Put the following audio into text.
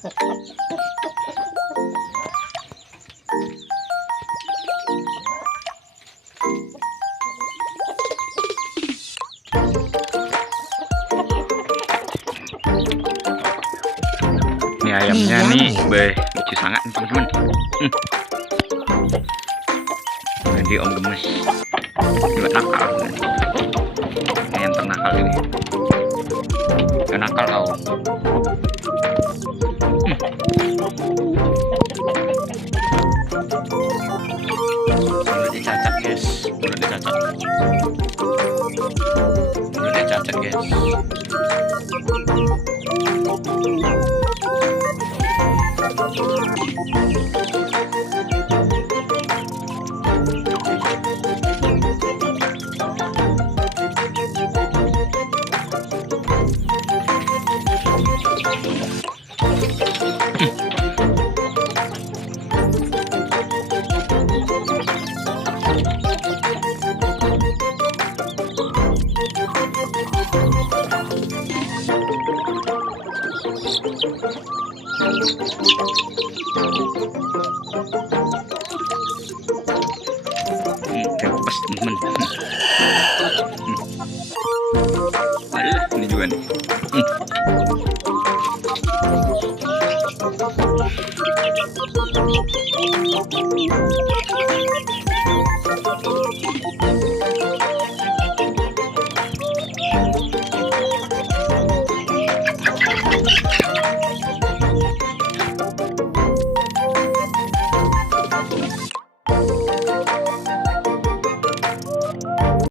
Ini ayamnya nih, lucu sangat nih teman-teman. Jadi om gemes juga nakal. Ini yang ternakal ini. Yang nakal kau. Mulutnya cacat guys, mulutnya cacat. Mulutnya cacat guys. Tepas teman-teman.